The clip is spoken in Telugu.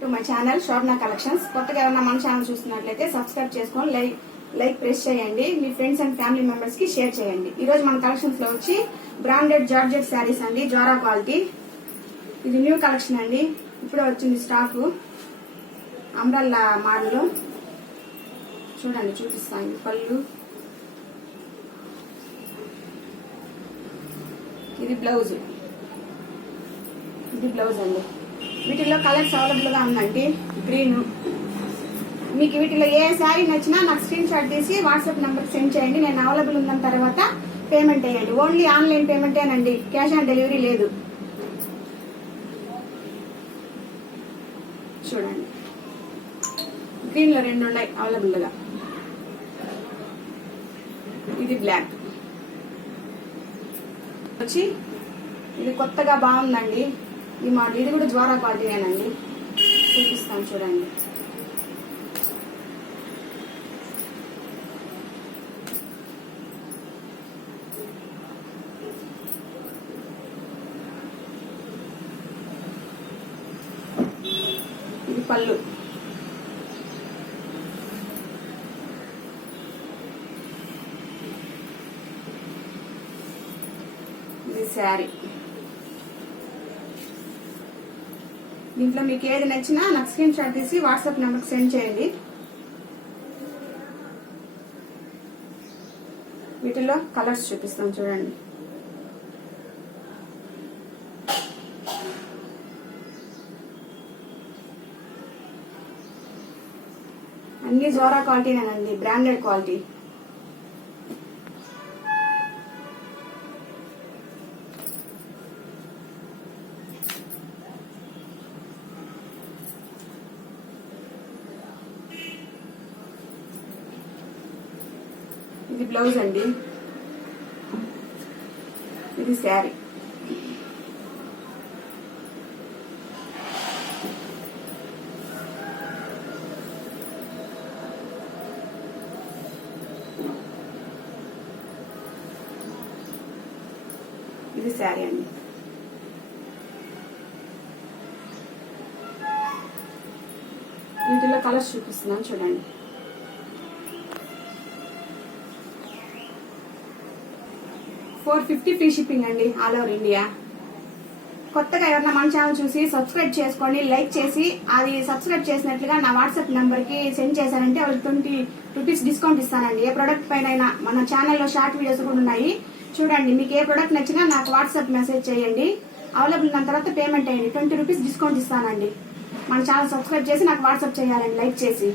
To my channel Shobhana collections. కొత్తగా ఎవరైనా మన ఛానల్ చూస్తున్నట్లయితే సబ్స్క్రైబ్ చేసుకొని లైక్ ప్రెస్ చేయండి. మీ ఫ్రెండ్స్ అండ్ ఫ్యామిలీ మెంబర్స్ కి షేర్ చేయండి. ఈ రోజు మన కలెక్షన్స్ లో వచ్చి బ్రాండెడ్ జార్జెట్ శారీస్ అండి, జోరా క్వాలిటీ. ఇది న్యూ కలెక్షన్ అండి, ఇప్పుడే వచ్చింది స్టాక్. అంబ్రెల్లా మోడల్ చూడండి, చూపిస్తాను. పళ్ళు, ఇది బ్లౌజ్. ఇది బ్లౌజ్ అండి. వీటిలో కలర్స్ అవైలబుల్ గా ఉందండి. గ్రీన్. మీకు వీటిలో ఏ శారీ నచ్చినా నాకు స్క్రీన్ షాట్ తీసి వాట్సాప్ నెంబర్ సెండ్ చేయండి. నేను అవైలబుల్ ఉన్న తర్వాత పేమెంట్ వేయండి. ఓన్లీ ఆన్లైన్ పేమెంటేనండి, క్యాష్ ఆన్ డెలివరీ లేదు. చూడండి, గ్రీన్ లో 2 ఉన్నాయి అవైలబుల్ గా. ఇది బ్లాక్ వచ్చి, ఇది కొత్తగా బాగుందండి ఈ మోడల్. ఇది కూడా జోరా క్వాలిటీనేనండి, చూపిస్తాను చూడండి. ఇది పళ్ళు. ఇది శారీ. దీంట్లో మీకు ఏది నచ్చినా నాకు స్క్రీన్ షాట్ తీసి వాట్సాప్ నెంబర్కి సెండ్ చేయండి. వీటిలో కలర్స్ చూపిస్తాం చూడండి. అన్ని జోరా క్వాలిటీనేనండి, బ్రాండెడ్ క్వాలిటీ. ఇది బ్లౌజ్ అండి, ఇది శారీ. ఇది శారీ అండి. వీటిలో కలర్స్ చూపిస్తున్నాను చూడండి. $450 ఫ్రీ షిప్పింగ్ అండి, ఆల్ ఓవర్ ఇండియా. కొత్తగా ఎవరైనా మన ఛానల్ చూసి సబ్స్క్రైబ్ చేసుకోండి, లైక్ చేసి అది సబ్స్క్రైబ్ చేసినట్లుగా నా వాట్సాప్ నెంబర్ కి సెండ్ చేశారంటే వాళ్ళకి ₹20 డిస్కౌంట్ ఇస్తానండి. ఏ ప్రొడక్ట్ పైన మన ఛానల్లో షార్ట్ వీడియోస్ కూడా ఉన్నాయి చూడండి. మీకు ఏ ప్రొడక్ట్ నచ్చినా నాకు వాట్సాప్ మెసేజ్ చేయండి. అవైలబుల్ ఉన్న తర్వాత పేమెంట్ అయ్యండి. ₹20 డిస్కౌంట్ ఇస్తానండి. మన ఛానల్ సబ్స్క్రైబ్ చేసి నాకు వాట్సాప్ చేయాలండి, లైక్ చేసి.